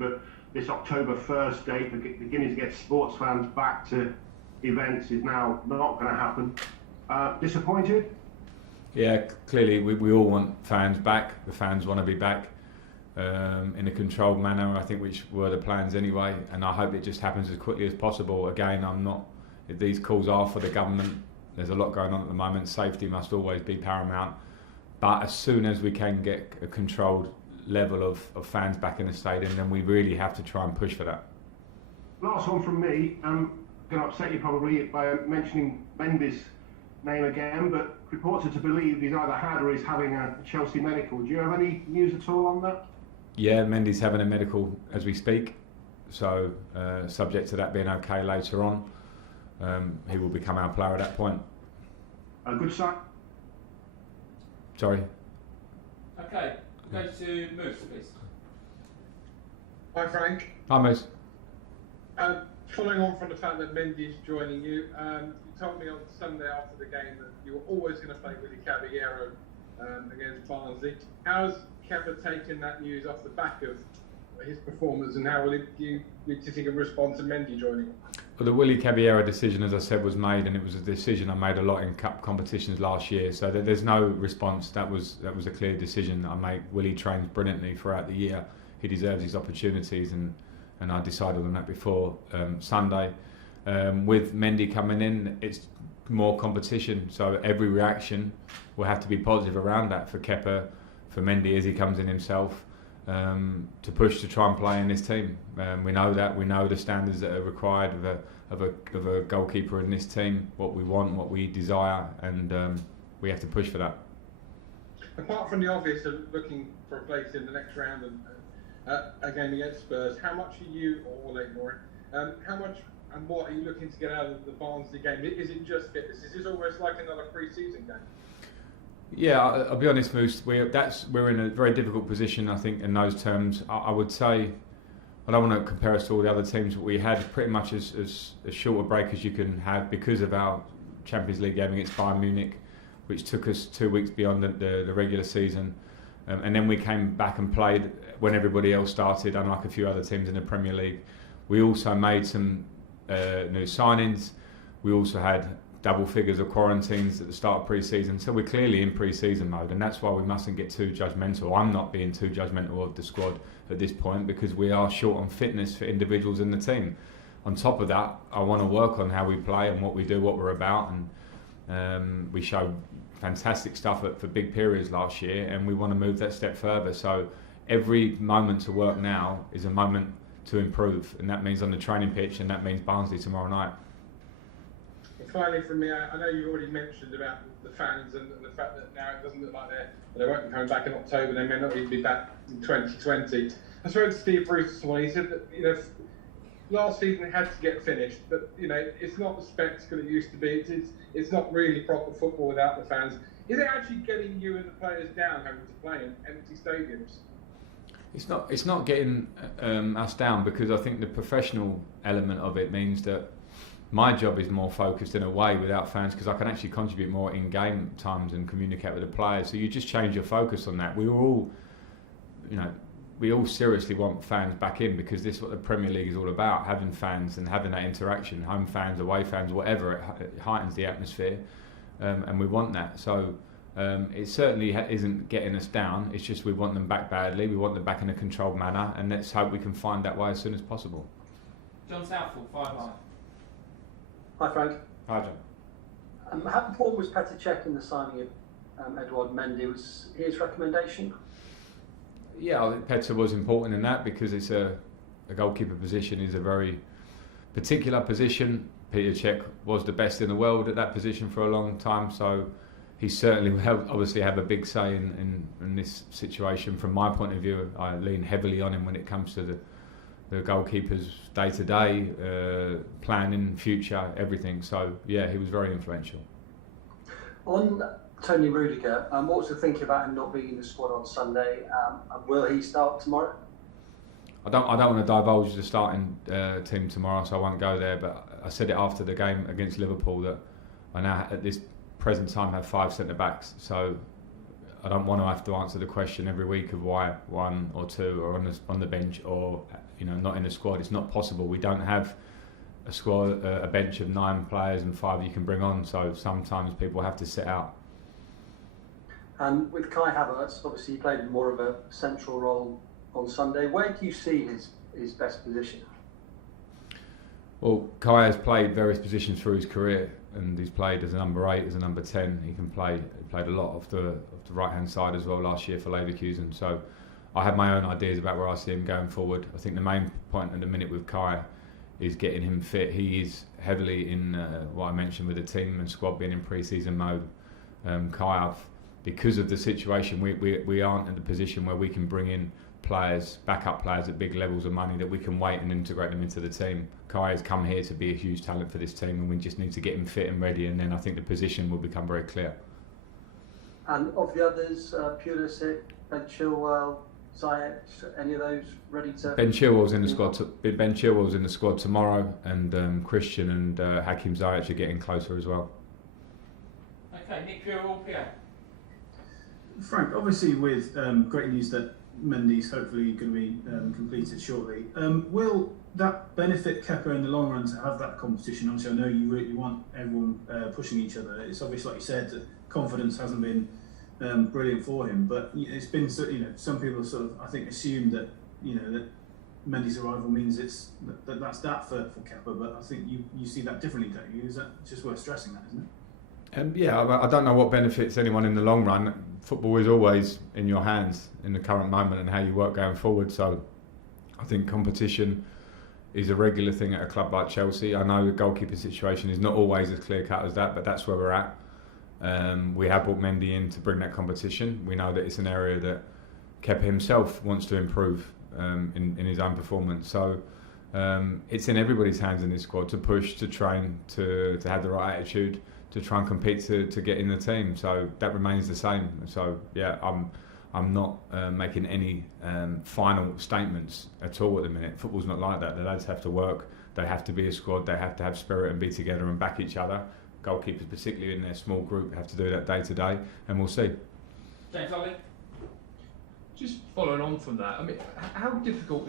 but this October 1st date, beginning to get sports fans back to events, is now not going to happen. Disappointed? Yeah, clearly we all want fans back. The fans want to be back in a controlled manner, I think, which were the plans anyway, and I hope it just happens as quickly as possible. Again, if these calls are for the government, there's a lot going on at the moment. Safety must always be paramount, but as soon as we can get a controlled level of fans back in the stadium, then we really have to try and push for that. Last one from me. I'm going to upset you probably by mentioning Mendy's name again, but reported to believe he's either had or is having a Chelsea medical. Do you have any news at all on that? Yeah, Mendy's having a medical as we speak, so subject to that being okay later on, he will become our player at that point. A good sign. Sorry. Okay, go to Moose, please. Hi Frank. Hi Moose. Following on from the fact that Mendy's joining you, you told me on Sunday after the game that you were always going to play Willy Caballero against Barnsley. How's Kepa taken that news off the back of his performance, and how do you think of response to Mendy joining? Well, the Willy Caballero decision, as I said, was made, and it was a decision I made a lot in cup competitions last year. So there's no response. That was a clear decision that I made. Willy trains brilliantly throughout the year. He deserves his opportunities, and I decided on that before Sunday. With Mendy coming in, it's more competition. So every reaction will have to be positive around that for Kepa, for Mendy as he comes in himself. To push to try and play in this team. We know that. We know the standards that are required of a goalkeeper in this team, what we want, what we desire, and we have to push for that. Apart from the obvious of looking for a place in the next round and a game against Spurs, how much are you, or Leighton Orient, how much and what are you looking to get out of the Barnsley game? Is it just fitness? Is this almost like another pre-season game? Yeah, I'll be honest, Moose. We're in a very difficult position, I think, in those terms. I would say, I don't want to compare us to all the other teams, but we had pretty much as short a break as you can have because of our Champions League game against Bayern Munich, which took us 2 weeks beyond the regular season. And then we came back and played when everybody else started, unlike a few other teams in the Premier League. We also made some new signings. We also had double figures of quarantines at the start of pre-season, so we're clearly in pre-season mode, and that's why we mustn't get too judgmental. I'm not being too judgmental of the squad at this point because we are short on fitness for individuals in the team. On top of that, I want to work on how we play and what we do, what we're about, and we showed fantastic stuff for big periods last year, and we want to move that step further. So every moment to work now is a moment to improve, and that means on the training pitch, and that means Barnsley tomorrow night. Finally, from me, I know you've already mentioned about the fans and the fact that now it doesn't look like they won't be coming back in October. They may not even be back in 2020. I spoke to Steve Bruce this morning. He said that last season it had to get finished, but it's not the spectacle it used to be. It's not really proper football without the fans. Is it actually getting you and the players down having to play in empty stadiums? It's not getting us down, because I think the professional element of it means that my job is more focused in a way without fans, because I can actually contribute more in game times and communicate with the players. So you just change your focus on that. We all seriously want fans back in, because this is what the Premier League is all about: having fans and having that interaction, home fans, away fans, whatever. It heightens the atmosphere, and we want that. So it certainly isn't getting us down. It's just we want them back badly. We want them back in a controlled manner, and let's hope we can find that way as soon as possible. John Southall, 5-9. Hi Frank. Hi John. How important was Petr Cech in the signing of Edouard Mendy? Was his recommendation? Yeah, I think Petr was important in that, because it's a goalkeeper position is a very particular position. Petr Cech was the best in the world at that position for a long time, so he certainly will obviously have a big say in this situation. From my point of view, I lean heavily on him when it comes to the goalkeepers day-to-day, planning, future, everything. So yeah, he was very influential. On Tony Rudiger, what was the thinking about him not being in the squad on Sunday? And will he start tomorrow? I don't want to divulge the starting team tomorrow, so I won't go there. But I said it after the game against Liverpool that I now, at this present time, have 5 centre backs. So I don't want to have to answer the question every week of why one or two are on the bench or not in the squad. It's not possible. We don't have a squad, a bench of 9 players and 5 you can bring on. So sometimes people have to sit out. And with Kai Havertz, obviously he played more of a central role on Sunday. Where do you see his best position? Well, Kai has played various positions through his career, and he's played as a number 8, as a number 10. He played a lot of the right hand side as well last year for Leverkusen. So I have my own ideas about where I see him going forward. I think the main point at the minute with Kai is getting him fit. He is heavily in what I mentioned with the team and squad being in pre-season mode. Kai, because of the situation, we aren't in the position where we can bring in players, backup players at big levels of money that we can wait and integrate them into the team. Kai has come here to be a huge talent for this team, and we just need to get him fit and ready, and then I think the position will become very clear. And of the others, Pulisic, Ben Chilwell, Ziyech, any of those ready to? Ben Chilwell's in the squad. Ben Chilwell's in the squad tomorrow, and Christian and Hakim Ziyech are getting closer as well. Okay, Nick, you're all clear. Frank, obviously with great news that Mendy's hopefully going to be completed shortly, will that benefit Kepa in the long run to have that competition? Obviously, I know you really want everyone pushing each other. It's obvious, like you said, that confidence hasn't been brilliant for him, but it's been, some people sort of, I think, assume that that Mendy's arrival means that's that for Kepa, but I think you see that differently, don't you? Is that just worth stressing that, isn't it? Yeah, I don't know what benefits anyone in the long run. Football is always in your hands in the current moment and how you work going forward. So I think competition is a regular thing at a club like Chelsea. I know the goalkeeper situation is not always as clear cut as that, but that's where we're at. We have brought Mendy in to bring that competition. We know that it's an area that Kepa himself wants to improve in his own performance. So it's in everybody's hands in this squad to push, to train, to have the right attitude, to try and compete to get in the team. So that remains the same. So yeah, I'm not making any final statements at all at the minute. Football's not like that. The lads have to work. They have to be a squad. They have to have spirit and be together and back each other. Goalkeepers, particularly in their small group, have to do that day to day, and we'll see. James Ollie? Just following on from that, I mean, how difficult